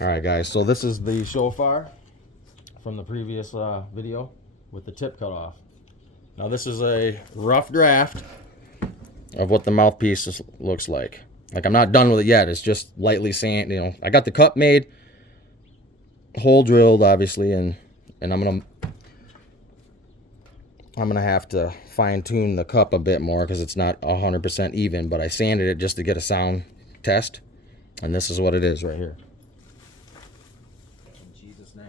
Alright guys, so this is the shofar from the previous video with the tip cut off. Now this is a rough draft of what the mouthpiece looks like. Like, I'm not done with it yet, it's just lightly sand, you know. I got the cup made, hole drilled obviously, and I'm gonna have to fine tune the cup a bit more because it's not 100% even, but I sanded it just to get a sound test, and this is what it is right here. In Jesus' name.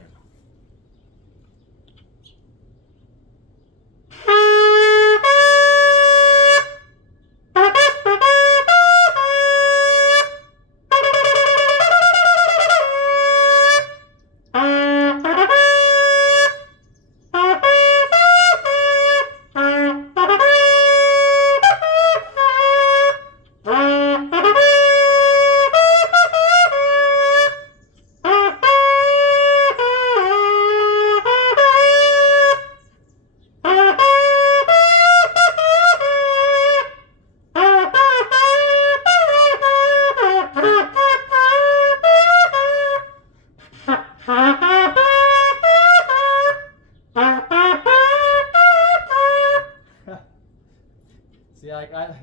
See,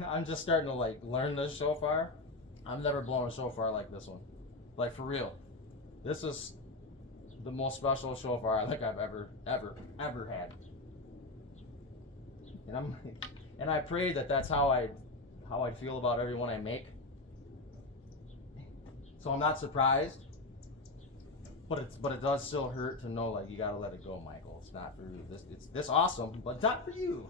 I'm just starting to learn this shofar. I've never blown a shofar like this one. Like, for real. This is the most special shofar I think I've ever had. And I pray that that's how I feel about everyone I make. So I'm not surprised. But it does still hurt to know, like, you gotta let it go, Michael. It's not for you. It's this awesome, but not for you.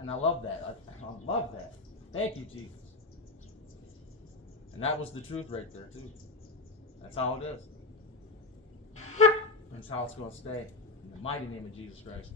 And I love that. I love that. Thank you, Jesus. And that was the truth right there, too. That's how it is. That's how it's going to stay. In the mighty name of Jesus Christ.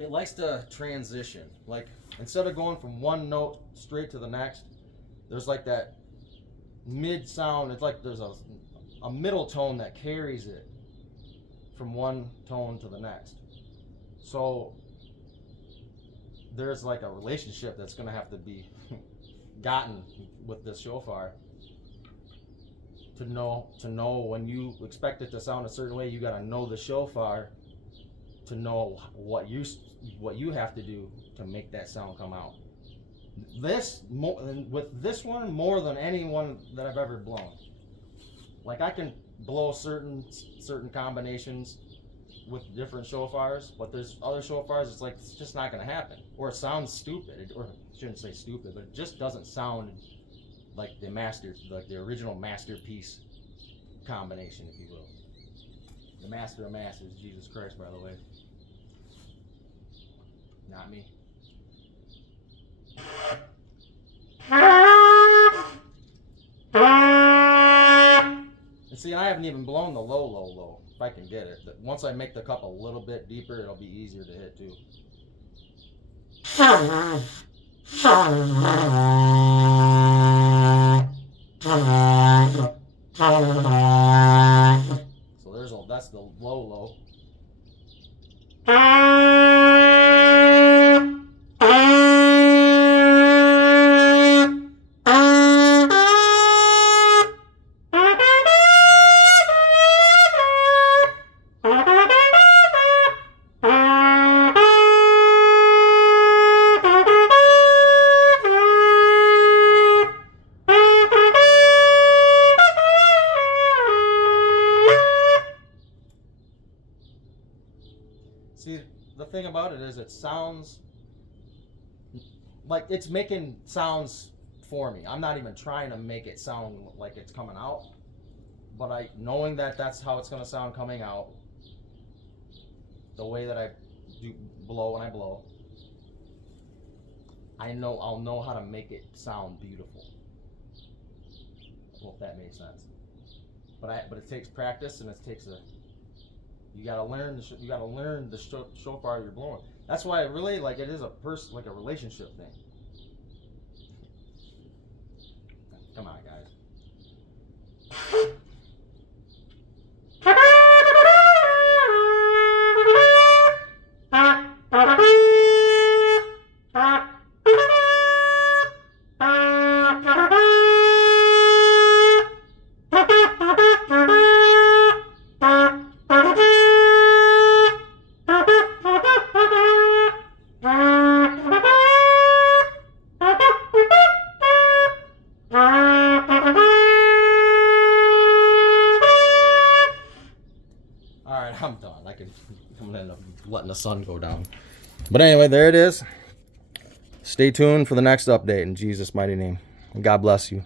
It likes to transition. Like, instead of going from one note straight to the next, there's like that mid sound. It's like there's a middle tone that carries it from one tone to the next. So there's like a relationship that's going to have to be gotten with this shofar. To know when you expect it to sound a certain way, you got to know the shofar to know what you have to do to make that sound come out. With this one more than any one that I've ever blown. Like, I can blow certain combinations with different shofars, but there's other shofars it's just not going to happen, or it sounds stupid, or I shouldn't say stupid, but it just doesn't sound like the original masterpiece combination, if you will. The master of masters, Jesus Christ, by the way. Not me. And see, I haven't even blown the low, if I can get it. But once I make the cup a little bit deeper, it'll be easier to hit too. So that's the low. See, the thing about it is, it sounds like it's making sounds for me. I'm not even trying to make it sound like it's coming out, but knowing that that's how it's going to sound coming out, the way that I blow when I blow, I'll know how to make it sound beautiful. I hope that makes sense. But it takes practice, and you gotta learn the shofar you're blowing. That's why it really it is a relationship thing. Come on, guys. Alright, I'm done. I'm gonna end up letting the sun go down. But anyway, there it is. Stay tuned for the next update in Jesus' mighty name. God bless you.